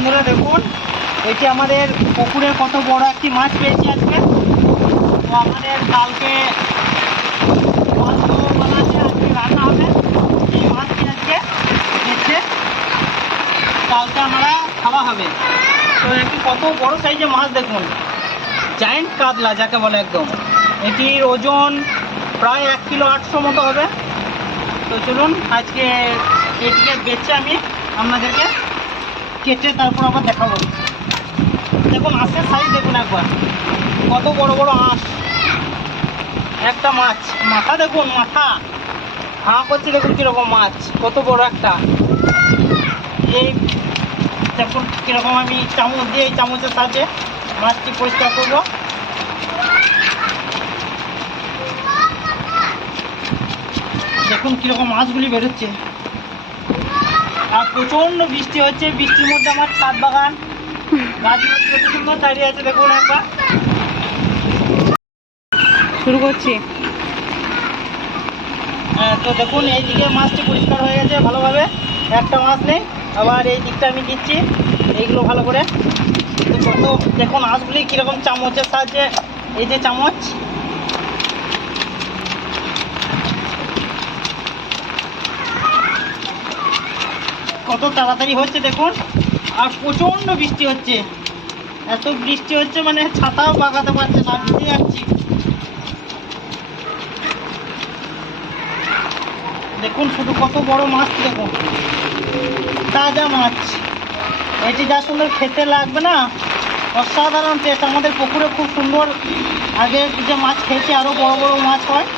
বন্ধুরা দেখুন, এটি আমাদের পুকুরে কত বড় একটি মাছ পেয়েছি আজকে। তো আমাদের কালকে আজকে রান্না হবে এই মাছটি। আজকে দেখছে কালকে আমরা খাওয়া হবে। তো একটি কত বড় সাইজের মাছ দেখুন, জায়েন্ট কাতলা যাকে বলে একদম। এটির ওজন প্রায় 1 কিলো 800 মতো হবে। তো চলুন আজকে এটিকে বেচে আমি আপনাদেরকে কেটে তারপর আবার দেখাবো। দেখুন আঁশের সাইজ দেখুন একবার, কত বড় বড় আঁশ। একটা মাছ, মাথা দেখুন, মাথা হাঁ করছে, দেখুন কীরকম মাছ, কত বড় একটা। এই দেখুন কীরকম, আমি চামচ দিয়ে এই চামচের সাহায্যে মাছটি পরিষ্কার করব। দেখুন কীরকম মাছগুলি বেরোচ্ছে। আর প্রচণ্ড বৃষ্টি হচ্ছে, বৃষ্টির মধ্যে আমার ছাদ বাগান গাছগুলো কত সুন্দর দাঁড়িয়ে আছে। দেখুন একবার শুরু করছি। হ্যাঁ, তো দেখুন এইদিকে মাছটি পরিষ্কার হয়ে গেছে ভালোভাবে, একটা মাছ নেই। আবার এই দিকটা আমি দিচ্ছি এইগুলো ভালো করে। তো কত দেখুন আঁশগুলি কীরকম চামচের সাহায্যে, এই যে চামচ, কত তাড়াতাড়ি হচ্ছে দেখুন। আর প্রচণ্ড বৃষ্টি হচ্ছে, এত বৃষ্টি হচ্ছে মানে ছাতাও বাগাতে পারছে না, ভিজে যাচ্ছি। দেখুন শুধু কত বড় মাছ, দেখুন তাজা মাছ। এটি যা সুন্দর খেতে লাগবে না, অসাধারণ টেস্ট। আমাদের পুকুরে খুব সুন্দর আগে যে মাছ খেয়েছি, আরও বড় বড় মাছ হয়।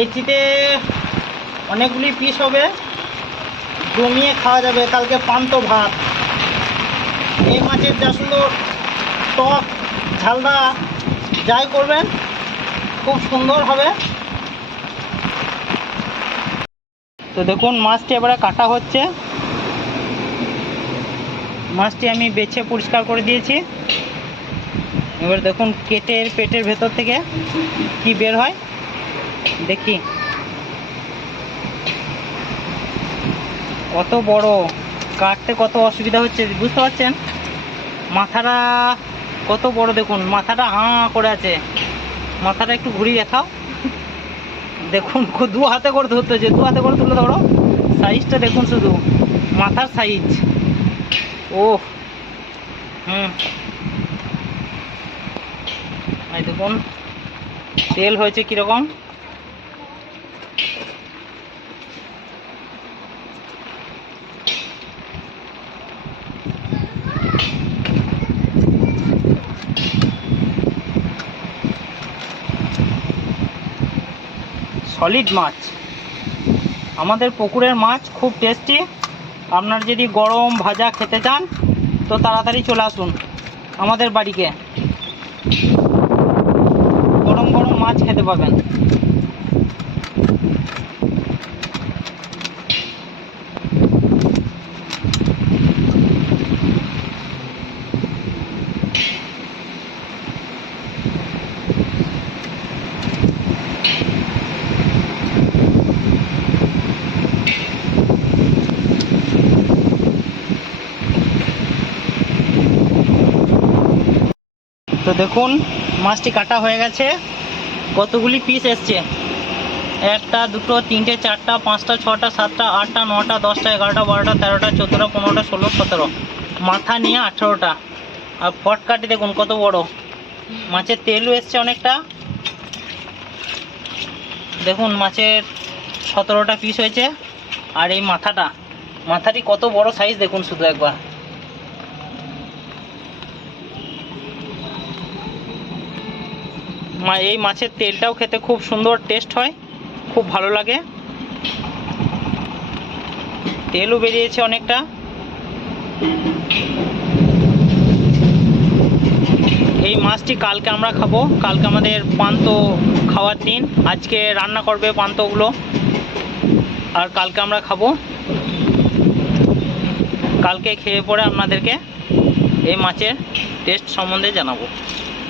এইটিতে অনেকগুলি পিস হবে, জমিয়ে খাওয়া যাবে কালকে পান্তা ভাত। এই মাছের যা সুন্দর টক ঝালদা যাই করবেন খুব সুন্দর হবে। তো দেখুন মাছটি এবারে কাটা হচ্ছে। মাছটি আমি বেছে পরিষ্কার করে দিয়েছি। এবার দেখুন কেটের পেটের ভেতর থেকে কি বের হয় দেখি। কত বড়, কাটতে কত অসুবিধা হচ্ছে বুঝতে পারছেন। মাথাটা কত বড় দেখুন, মাথাটা হাঁ করে আছে। মাথাটা একটু ঘুরিয়ে দেখাও। দেখুন দু হাতে করে ধরতে হচ্ছে, দু হাতে করে তুলে ধরো। সাইজটা দেখুন শুধু, মাথার সাইজ। ও এই দেখুন তেল হয়েছে কীরকম। সলিড মাছ, আমাদের পুকুরের মাছ খুব টেস্টি। আপনার যদি গরম ভাজা খেতে চান তো তাড়াতাড়ি চলে আসুন আমাদের বাড়িতে, গরম গরম মাছ খেতে পাবেন। তো দেখুন মাছটি কাটা হয়ে গেছে, কতগুলি পিস এসছে। 1টা 2টো 3টে 4টা 5টা 6টা 7টা 8টা 9টা 10টা 11টা 12টা 13টা 14টা 15টা 16 17, মাথা নিয়ে 18টা। আর ফটকাটি দেখুন কত বড়। মাছের তেলও এসছে অনেকটা। দেখুন মাছের 17টা পিস হয়েছে। আর এই মাথাটি কত বড় সাইজ দেখুন শুধু একবার। এই মাছের তেলটাও খেতে খুব সুন্দর টেস্ট হয়, খুব ভালো লাগে। তেলও বেরিয়েছে অনেকটা। এই মাছটি কালকে আমরা খাবো, কালকে আমাদের পান্তা খাওয়ার দিন। আজকে রান্না করবে পান্তাগুলো, আর কালকে আমরা খাবো। কালকে খেয়ে পরে আপনাদেরকে এই মাছের টেস্ট সম্বন্ধে জানাবো।